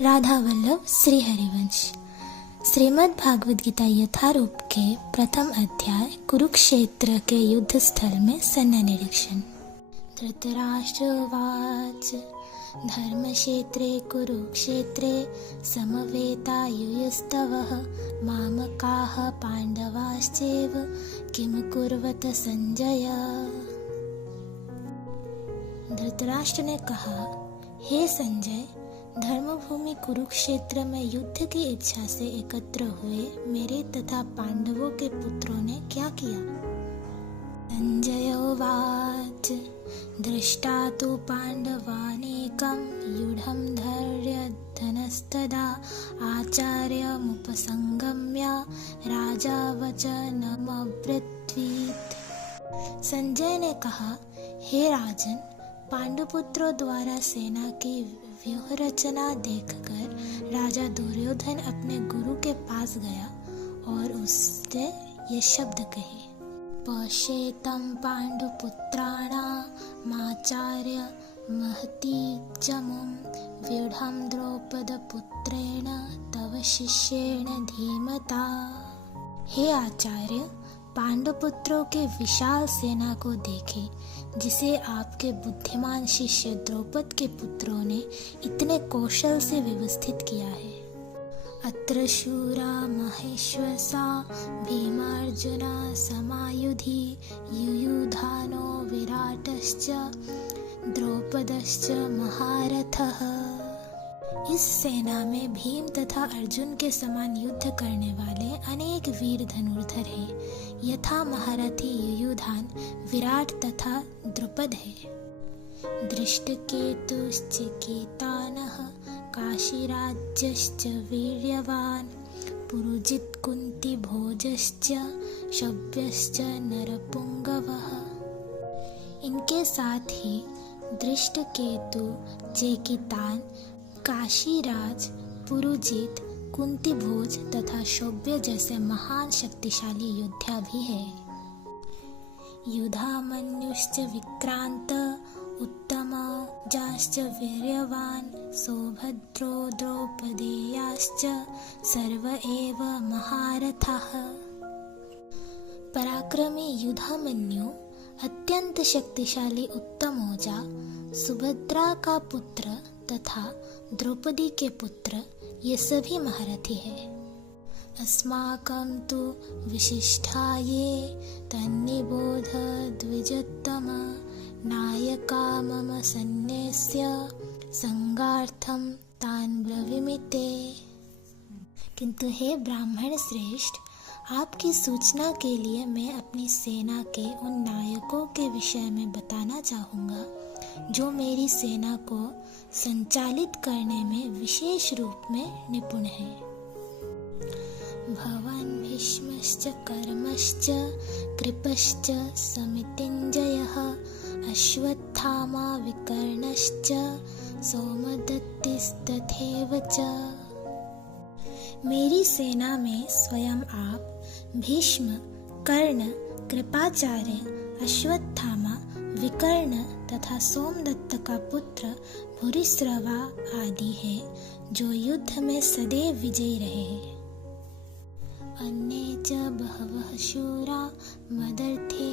राधा वल्लभ श्री हरिवंश। श्रीमद् भागवत गीता यथारूप के प्रथम अध्याय कुरुक्षेत्र के युद्ध स्थल में सैन्य निरीक्षण। धृतराष्ट्रवाच धर्मक्षेत्रे कुरुक्षेत्रे समवेतायुयुस्तवः मामकाः पांडवाश्चैव किम कुर्वत संजय। धृतराष्ट्र ने कहा, हे संजय, धर्मभूमि कुरुक्षेत्र में युद्ध की इच्छा से एकत्र हुए मेरे तथा पांडवों के पुत्रों ने क्या किया। संजय उवाच दृष्टा तु पांडवानेकं यूढं धैर्यधनस्तदा आचार्यमुपसंगम्य राजा वचनमब्रवीत्। संजय ने कहा, हे राजन, पांडुपुत्रों द्वारा सेना की व्यूह रचना देखकर राजा दुर्योधन अपने गुरु के पास गया और उससे ये शब्द कहे, पश्येतं पांडुपुत्राणामाचार्य महतीचमुं व्यूढं द्रौपदपुत्रेण तव शिष्येण धीमता। हे आचार्य, पांडुपुत्रों के विशाल सेना को देखे जिसे आपके बुद्धिमान शिष्य द्रौपद के पुत्रों ने इतने कौशल से व्यवस्थित किया है। अत्र शूरा महेश्वसा भीमार्जुना समायुधि युयुधानो विराटश्च द्रौपदश्च महारथः। इस सेना में भीम तथा अर्जुन के समान युद्ध करने वाले अनेक वीर धनुर्धर हैं, यथा महारथी युयुधान, विराट तथा द्रुपद है। दृष्टकेतुश्च केतानः काशीराज्यश्च वीर्यवान् पुरुजित् कुन्तिभोजश्च शव्यश्च नरपुंगवः। इनके साथ ही दृष्टकेतु, चेकितान, काशीराज, पुरुजित, कुंतीभोज तथा शौव्य जैसे महान शक्तिशाली योद्धा भी है। युधामन्युश्च विक्रांत उत्तमौजाश्च वीर्यवान् सौभद्रो द्रौपदेयाश्च सर्व एव महारथाः। पराक्रमी युधामन्यु, अत्यंत शक्तिशाली उत्तमौजा, सुभद्रा का पुत्र तथा द्रौपदी के पुत्र, ये सभी महारथी है। अस्माकं तु विशिष्टाये तन्निबोध द्विजोत्तम नायका मम सैन्यस्य संगार्थं तान् ब्रवीमिते। किंतु हे ब्राह्मण श्रेष्ठ, आपकी सूचना के लिए मैं अपनी सेना के उन नायकों के विषय में बताना चाहूँगा जो मेरी सेना को संचालित करने में विशेष रूप में निपुण है। भवान् भीष्मश्च कर्मश्च कृपश्च समितिञ्जयः अश्वत्थामा विकर्णश्च सौमदत्तिस्तथैव च। मेरी सेना में स्वयं आप, भीष्म, कर्ण, कृपाचार्य, अश्वत्थामा, विकर्ण तथा सोमदत्त का पुत्र भूरिश्रवा आदि है जो युद्ध में सदैव विजयी रहे हैं। अन्ये च बहवः शूरा मदर्थे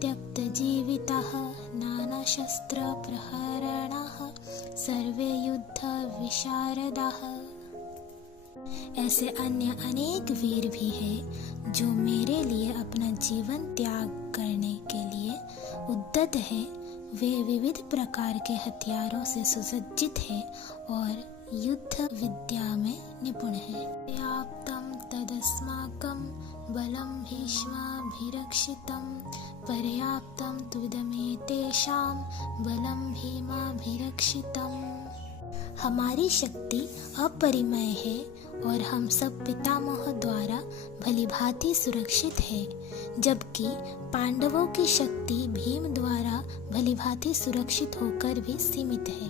त्यक्तजीविताः नानाशस्त्र प्रहरणाः सर्वे युद्ध विशारदाः। ऐसे अन्य अनेक वीर भी हैं जो मेरे लिए अपना जीवन त्याग करने के लिए उद्यत है। वे विविध प्रकार के हथियारों से सुसज्जित है और युद्ध विद्या में निपुण है। पर्याप्तं तदस्माकं बलं भीष्माभिरक्षितं पर्याप्तं त्विदमेतेषां बलं भीमाभिरक्षितम्। हमारी शक्ति अपरिमेय है और हम सब पितामह द्वारा भलीभांति सुरक्षित है, जबकि पांडवों की शक्ति भीम द्वारा भलीभांति सुरक्षित होकर भी सीमित है।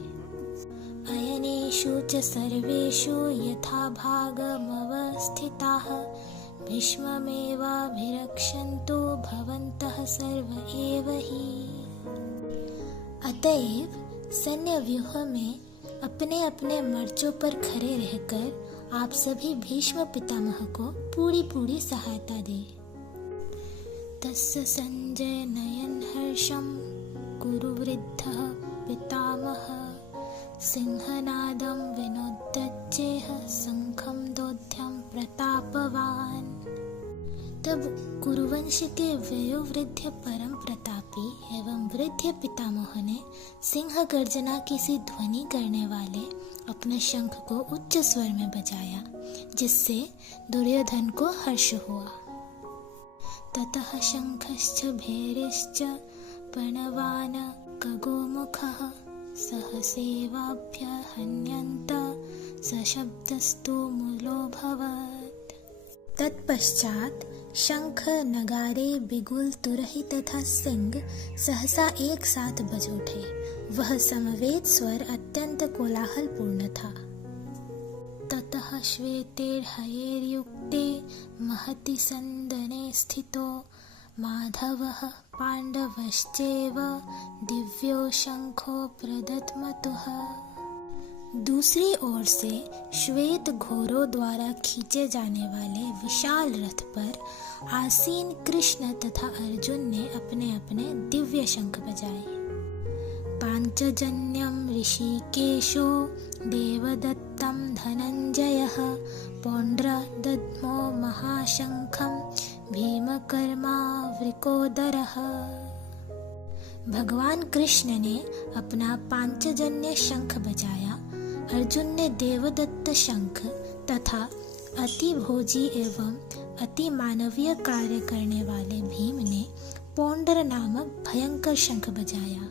अयनेषु च सर्वेषु यथा भागमवस्थिताः भीष्ममेवाभिरक्षन्तु भवन्तः सर्व एव हि। अतएव सैन्य व्यूह में अपने अपने मोर्चों पर खड़े रहकर आप सभी भीष्म पितामह को पूरी सहायता दे। तस्य संजय नयन हर्षम कुरुवृद्धः पितामह सिंहनादं विनोदच्चेह शंखं दोध्यं प्रतापवान। तब कुरुवंश के वयोवृद्ध परम प्रतापी एवं वृद्ध पितामह ने सिंह गर्जना की सी ध्वनि करने वाले अपने शंख को उच्च स्वर में बजाया, जिससे दुर्योधन को हर्ष हुआ। ततः शंखश्च भैरिश्च प्रणवान खगोमुखः सहसेवाभ्य हन्यन्त सशब्दस्तु मूलोऽभवत्। तत्पश्चात शंख, नगारे, बिगुल, तुरही तथा सिंह सहसा एक साथ बज उठे। वह समवेत स्वर अत्यंत कोलाहलपूर्ण था। ततः श्वेतैर्हयैर्युक्ते महति सन्दने स्थितो माधवः पांडवश्चैव दिव्यो शंखो प्रदत्मतुः। दूसरी ओर से श्वेत घोड़ों द्वारा खींचे जाने वाले विशाल रथ पर आसीन कृष्ण तथा अर्जुन ने अपने अपने दिव्य शंख बजाए। पांचजन्यम ऋषिकेशो देवदत्तम धनंजयः पौंड्र दद्मो महाशंखम भीमकर्मा वृकोदरः। भगवान कृष्ण ने अपना पांचजन्य शंख बजाया, अर्जुन ने देवदत्त शंख तथा अति भोजी एवं अति मानवीय कार्य करने वाले भीम ने पौंड्र नामक भयंकर शंख बजाया।